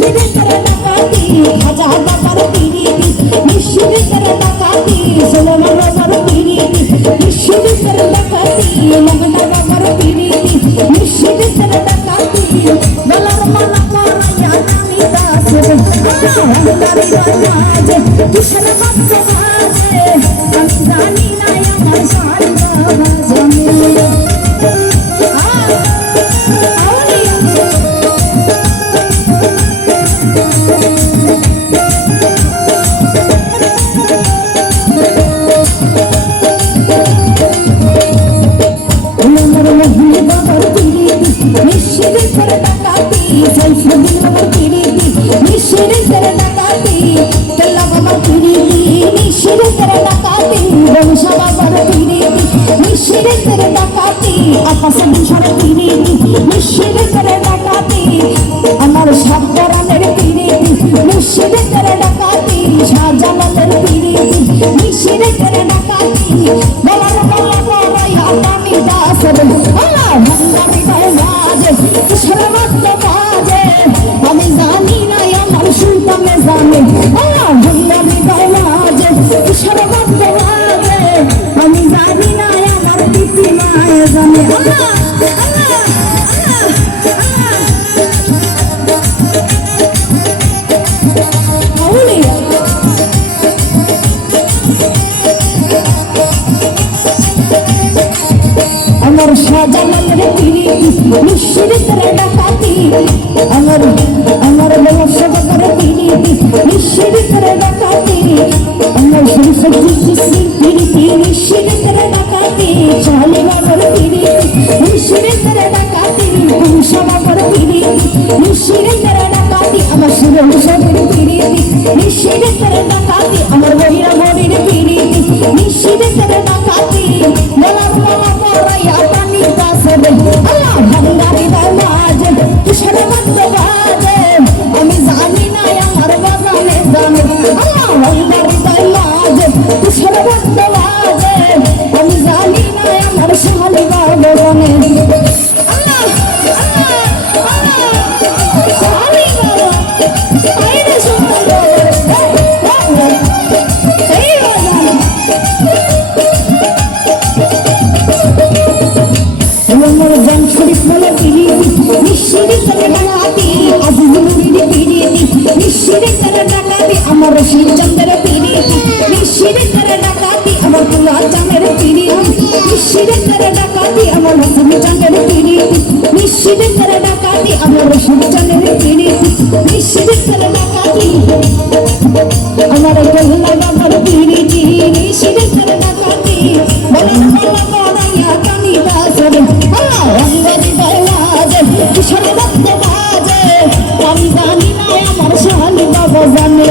নিশিরে করে ডাকাতি হাজার বাবার পিরিতি নিশিরে করে ডাকাতি সুলেমান বাবার পিরিতি নিশিরে করে ডাকাতি লগনা বাবার পিরিতি নিশিরে করে ডাকাতি বলার মালা করাইয়া নামি দাসে আন্দারি রাজে কিসের বাদ্য বাজে আমি জানি না আমার সারবা জানে নিশিরে করে ডাকাতি সাইফুদ্দিন বাবার পিরিতি নিশিরে করে ডাকাতি কেল্লা বাবার পিরিতি নিশিরে করে ডাকাতি বংশা বাবার পিরিতি নিশিরে করে ডাকাতি আকাশে সারা পিরিতি নিশিরে করে ডাকাতি আমার সাবরানের পিরিতি নিশিরে করে ডাকাতি শাহজালালের পিরিতি নিশিরে করে ডাকাতি বলার বলা বলাই আমি দাসের আল্লাহ ভঙ্গামি বাজে কিসের বাদ্য বাজে আমি জানি না আমার সুলতানে জানে আল্লাহ ভঙ্গামি বাজে কিসের বাদ্য বাজে আমি জানি না আমার পিপি মায়ে জানে আল্লাহ আল্লাহ আমার শাহজালালের পিরিতি নিশিরে করে ডাকাতি আমার বংশ বাবার পিরিতি নিশিরে করে ডাকাতি আমার শরীফুদ্দিন পিরিতি নিশিরে করে ডাকাতি শালি বাবার পিরিতি নিশিরে করে ডাকাতি বংশ বাবার পিরিতি নিশিরে করে ডাকাতি আমার সুরেশ সাহেবের পিরিতি নিশিরে করে ডাকাতি আমার বহিরা বড়ির পিরিতি নিশিরে করে ডাকাতি বলার বলা করাইয়া পানি দাসে আল্লাহ ভান্ডারি বাজে কিসের বাদ্য বাজে আমি জানি না আমার বাজানে জানে আল্লাহ ভান্ডারি বাজে কিসের বাদ্য বাজে আমি জানি না আমার শালি বাবা জানে আল্লাহ শালি বাবা আইরে সুন্দর এই বাজানে আমার জান শরীফ বলে পিরিতি নিশিরে করে ডাকাতি আজিজ মুরিদি পিরিতি নিশিরে করে ডাকাতি আমার রশিদ চন্দ্রের পিরিতি নিশিরে করে ডাকাতি আমার তুলা চাঁদের পিরিতি নিশিরে করে ডাকাতি আমার হাসিন চন্দ্রের পিরিতি নিশিরে করে ডাকাতি আমার রশিদ চন্দ্রের পিরিতি নিশিরে করে ডাকাতি আমার কেল্লা বাবার পিরিতি নিশিরে করে ডাকাতি বলার বলা করাইয়া কানি দাসের আল্লাহ ভঙ্গারি বাজে কিসের বাদ্য বাজে আমি জানি না আমার শালি বাবা জানে